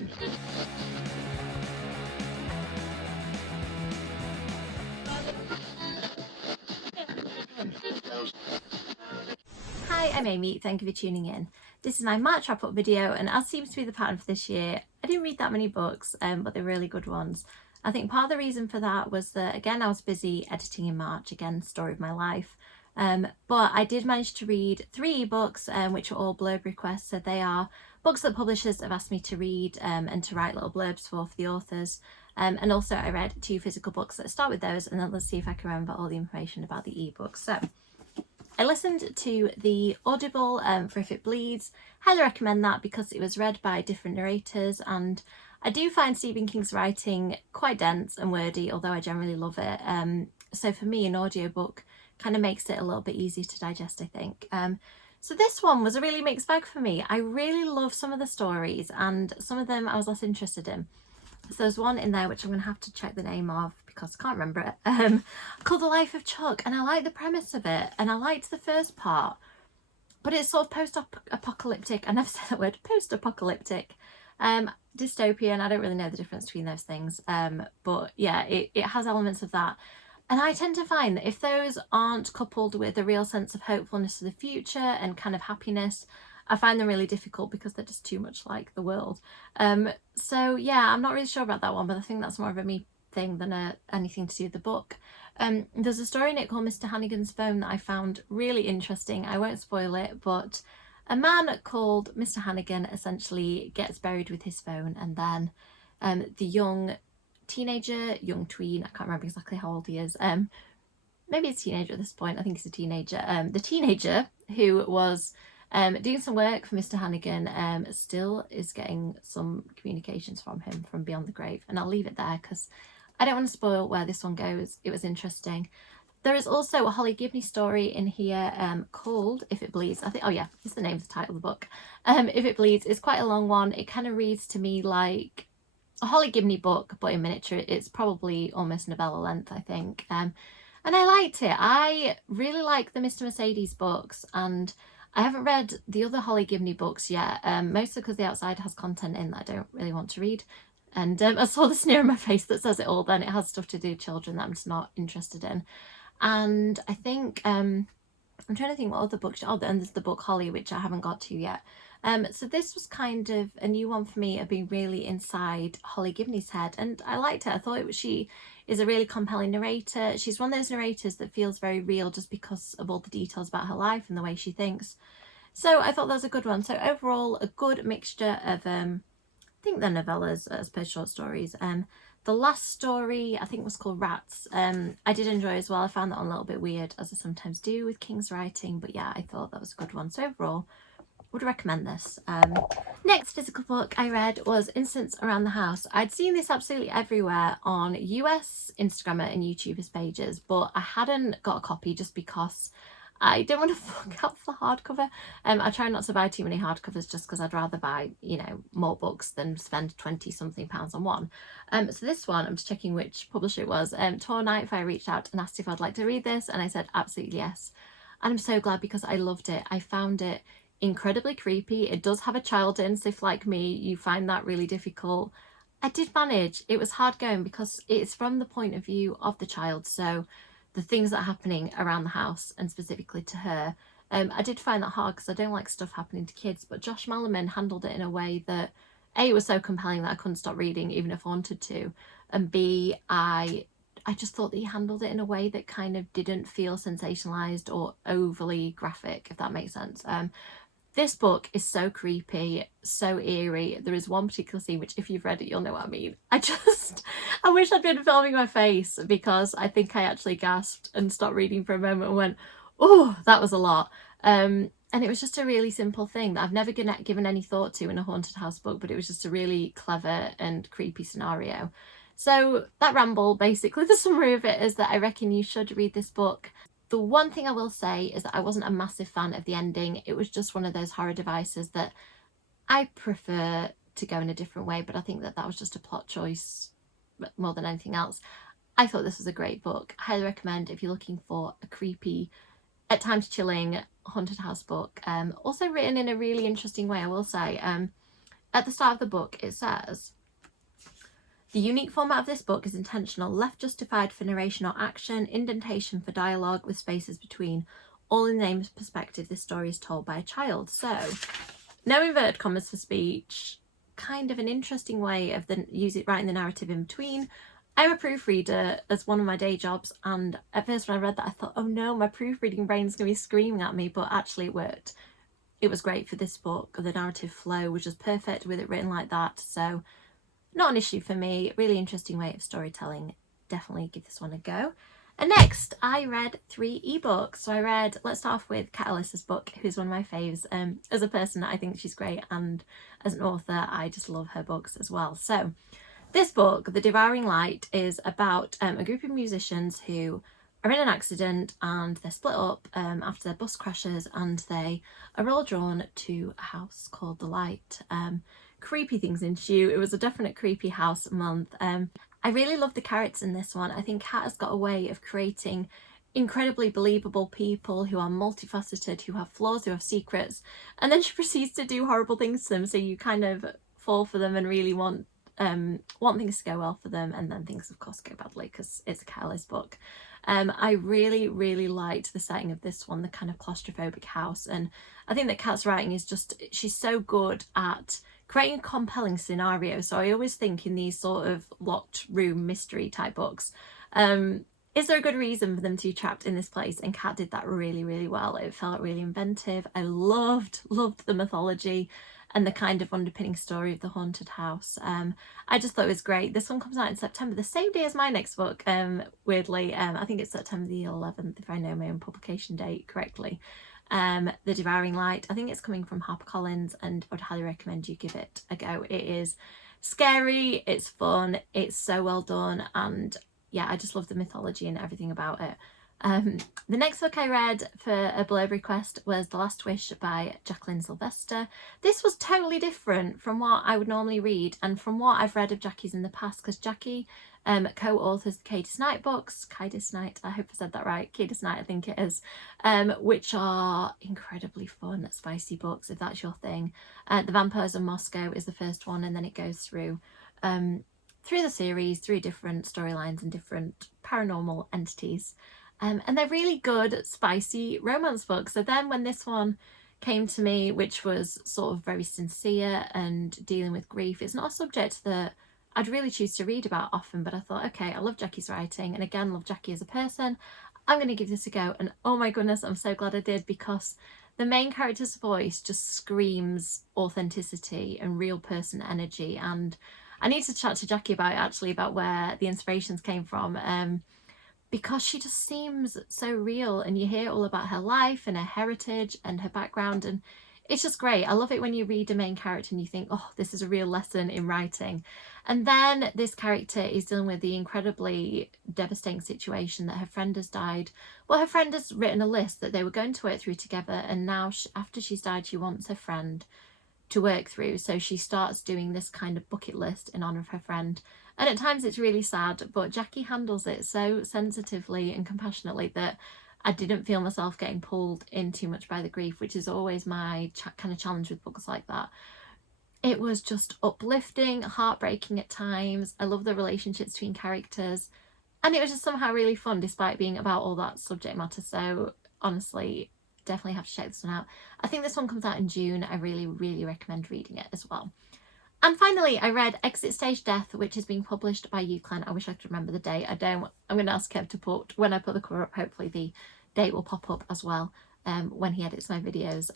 Hi, I'm Amy, thank you for tuning in. This is my March wrap-up video, and as seems to be the pattern for this year, I didn't read that many books, but they're really good ones. I think part of the reason for that was that, again, I was busy editing in March, again, story of my life. But I did manage to read 3 ebooks, which are all blurb requests, so they are books that publishers have asked me to read and to write little blurbs for the authors. And also I read 2 physical books that start with those, and then let's see if I can remember all the information about the ebooks. So I listened to the Audible for If It Bleeds. Highly recommend that because it was read by different narrators, and I do find Stephen King's writing quite dense and wordy, although I generally love it. So for me, an audiobook kind of makes it a little bit easier to digest, I think. So this one was a really mixed bag for me. I really love some of the stories, and some of them I was less interested in. So there's one in there which I'm going to have to check the name of because I can't remember it, called The Life of Chuck, and I like the premise of it, and I liked the first part, but it's sort of post-apocalyptic. I never said that word, post-apocalyptic, dystopian. I don't really know the difference between those things, but yeah, it has elements of that. And I tend to find that if those aren't coupled with a real sense of hopefulness for the future and kind of happiness, I find them really difficult because they're just too much like the world. So yeah, I'm not really sure about that one, but I think that's more of a me thing than anything to do with the book. There's a story in it called Mr. Hannigan's Phone that I found really interesting. I won't spoil it, but a man called Mr. Hannigan essentially gets buried with his phone, and then the young tween, I can't remember exactly how old he is, maybe he's a teenager at this point, I think he's a teenager, the teenager who was doing some work for Mr. Hannigan still is getting some communications from him from beyond the grave, and I'll leave it there because I don't want to spoil where this one goes. It was interesting. There is also a Holly Gibney story in here called If It Bleeds. I think, oh yeah, it's the name of the title of the book. If It Bleeds is quite a long one. It kind of reads to me like a Holly Gibney book, but in miniature. It's probably almost novella length, I think. And I liked it. I really like the Mr. Mercedes books, and I haven't read the other Holly Gibney books yet, mostly because The Outside has content in that I don't really want to read. And I saw the sneer on my face that says it all then. It has stuff to do with children that I'm just not interested in. And I think, I'm trying to think what other books, oh, and there's the book Holly, which I haven't got to yet. So this was kind of a new one for me of being really inside Holly Gibney's head, and I liked it. I thought she is a really compelling narrator. She's one of those narrators that feels very real just because of all the details about her life and the way she thinks. So I thought that was a good one. So overall, a good mixture of, I think they're novellas as opposed to short stories. The last story I think was called Rats. I did enjoy as well. I found that one a little bit weird, as I sometimes do with King's writing, but yeah, I thought that was a good one. So overall, would recommend this. Next physical book I read was Incidents Around the House. I'd seen this absolutely everywhere on US Instagrammer and YouTubers pages, but I hadn't got a copy just because I don't want to fuck up the hardcover. I try not to buy too many hardcovers just because I'd rather buy, you know, more books than spend 20 something pounds on one. So this one, I'm just checking which publisher it was. Tor Nightfire reached out and asked if I'd like to read this, and I said absolutely yes. And I'm so glad because I loved it. I found it incredibly creepy. It does have a child in, so if like me you find that really difficult, I did manage. It was hard going because it's from the point of view of the child, so the things that are happening around the house and specifically to her, I did find that hard because I don't like stuff happening to kids, but Josh Malerman handled it in a way that A, was so compelling that I couldn't stop reading even if I wanted to, and B, I just thought that he handled it in a way that kind of didn't feel sensationalized or overly graphic, if that makes sense. This book is so creepy, so eerie. There is one particular scene which, if you've read it, you'll know what I mean. I wish I'd been filming my face because I think I actually gasped and stopped reading for a moment and went, oh, that was a lot. And it was just a really simple thing that I've never given any thought to in a haunted house book, but it was just a really clever and creepy scenario. So that ramble, basically, the summary of it is that I reckon you should read this book. The one thing I will say is that I wasn't a massive fan of the ending. It was just one of those horror devices that I prefer to go in a different way, but I think that that was just a plot choice more than anything else. I thought this was a great book. I highly recommend if you're looking for a creepy, at times chilling, haunted house book. Also written in a really interesting way, I will say. at the start of the book it says, "The unique format of this book is intentional, left justified for narration or action, indentation for dialogue with spaces between, all in the name of perspective. This story is told by a child." So no inverted commas for speech, kind of an interesting way of writing the narrative in between. I'm a proofreader as one of my day jobs, and at first when I read that I thought, oh no, my proofreading brain's going to be screaming at me, but actually it worked. It was great for this book. The narrative flow was just perfect with it written like that, so not an issue for me. Really interesting way of storytelling. Definitely give this one a go. And next, I read 3 ebooks. So I read, let's start off with Kat Ellis's book, who's one of my faves. As a person, I think she's great, and as an author, I just love her books as well. So this book, The Devouring Light, is about a group of musicians who are in an accident and they're split up after their bus crashes, and they are all drawn to a house called The Light. Creepy things ensue. It was a definite creepy house month. I really love the characters in this one. I think Kat has got a way of creating incredibly believable people who are multifaceted, who have flaws, who have secrets, and then she proceeds to do horrible things to them, so you kind of fall for them and really want things to go well for them, and then things of course go badly because it's a Kat Ellis book. I really liked the setting of this one, the kind of claustrophobic house, and I think that Kat's writing is just, she's so good at creating a compelling scenario. So I always think in these sort of locked room mystery type books, is there a good reason for them to be trapped in this place? And Kat did that really well. It felt really inventive. I loved the mythology and the kind of underpinning story of the haunted house. I just thought it was great. This one comes out in September, the same day as my next book, weirdly. I think it's September the 11th, if I know my own publication date correctly. The Devouring Light, I think it's coming from HarperCollins, and I would highly recommend you give it a go. It is scary, it's fun, it's so well done, and yeah, I just love the mythology and everything about it. The next book I read for a blurb request was The Last Wish by Jacqueline Silvester. This was totally different from what I would normally read and from what I've read of Jackie's in the past, because Jackie co-authors the Cadis Night books, Cadis Night, I hope I said that right, Cadis Night I think it is, which are incredibly fun, spicy books if that's your thing. The Vampires of Moscow is the first one, and then it goes through the series, through different storylines and different paranormal entities. And they're really good, spicy romance books. So then when this one came to me, which was sort of very sincere and dealing with grief, it's not a subject that I'd really choose to read about often, but I thought, okay, I love Jackie's writing, and again, love Jackie as a person. I'm going to give this a go. And oh my goodness, I'm so glad I did, because the main character's voice just screams authenticity and real person energy. And I need to chat to Jackie about it, actually, about where the inspirations came from. Because she just seems so real, and you hear all about her life and her heritage and her background, and it's just great. I love it when you read a main character and you think, oh, this is a real lesson in writing. And then this character is dealing with the incredibly devastating situation that her friend has died. Well, her friend has written a list that they were going to work through together, and now after she's died, she wants her friend to work through. So she starts doing this kind of bucket list in honour of her friend. And at times it's really sad, but Jackie handles it so sensitively and compassionately that I didn't feel myself getting pulled in too much by the grief, which is always my kind of challenge with books like that. It was just uplifting, heartbreaking at times. I love the relationships between characters, and it was just somehow really fun despite being about all that subject matter. So honestly, definitely have to check this one out. I think this one comes out in June. I really recommend reading it as well. And finally, I read Exit Stage Death, which is being published by UClan. I wish I could remember the date. I don't. I'm going to ask Kev to put, when I put the cover up, hopefully the date will pop up as well when he edits my videos.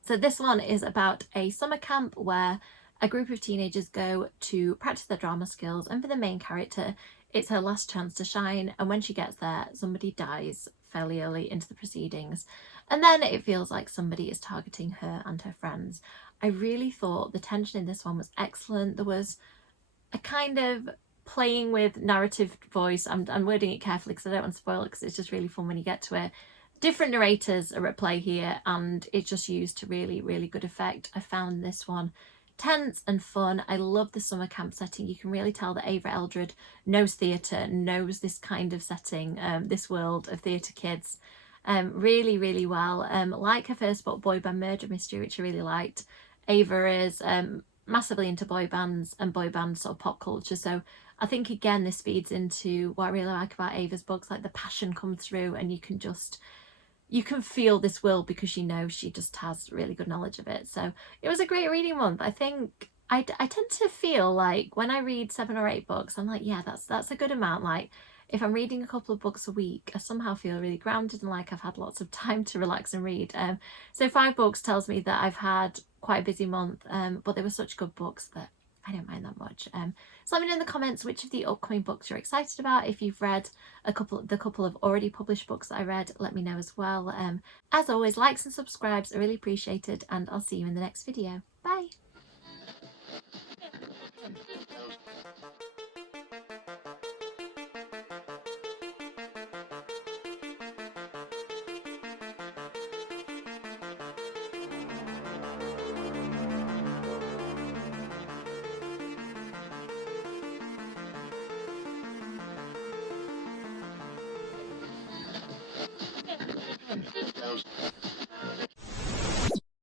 So this one is about a summer camp where a group of teenagers go to practice their drama skills, and for the main character, it's her last chance to shine, and when she gets there, somebody dies fairly early into the proceedings, and then it feels like somebody is targeting her and her friends. I really thought the tension in this one was excellent. There was a kind of playing with narrative voice. I'm wording it carefully because I don't want to spoil it, because it's just really fun when you get to it. Different narrators are at play here, and it's just used to really good effect. I found this one tense and fun. I love the summer camp setting. You can really tell that Ava Eldred knows theatre, knows this kind of setting, this world of theatre kids, really well. Like her first book, Boy Band Murder Mystery, which I really liked, Ava is massively into boy bands and boy band sort of pop culture, so I think again this feeds into what I really like about Ava's books, like the passion comes through and you can feel this world because you know she just has really good knowledge of it. So it was a great reading month. I think I tend to feel like when I read 7 or 8 books, I'm like, yeah, that's a good amount. Like if I'm reading a couple of books a week, I somehow feel really grounded and like I've had lots of time to relax and read. So 5 books tells me that I've had quite a busy month, but they were such good books that I don't mind that much. So let me know in the comments which of the upcoming books you're excited about. If you've read the couple of already published books that I read, let me know as well. As always, likes and subscribes are really appreciated, and I'll see you in the next video. Bye!